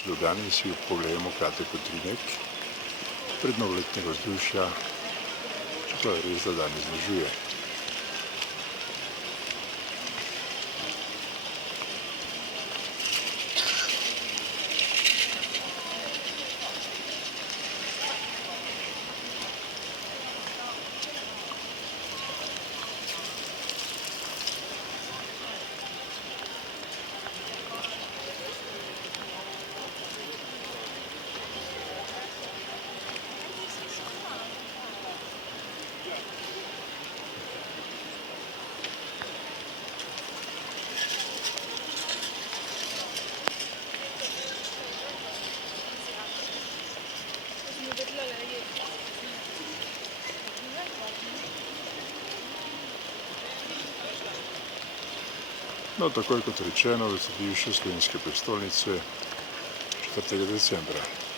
središču Ljubljane in si pogledamo kratek utrinek prednovoletnega vzdušja, čeprav je res, da danes znižuje. No, takoj kot rečeno, v središču slovenske prestolnice 4. decembra.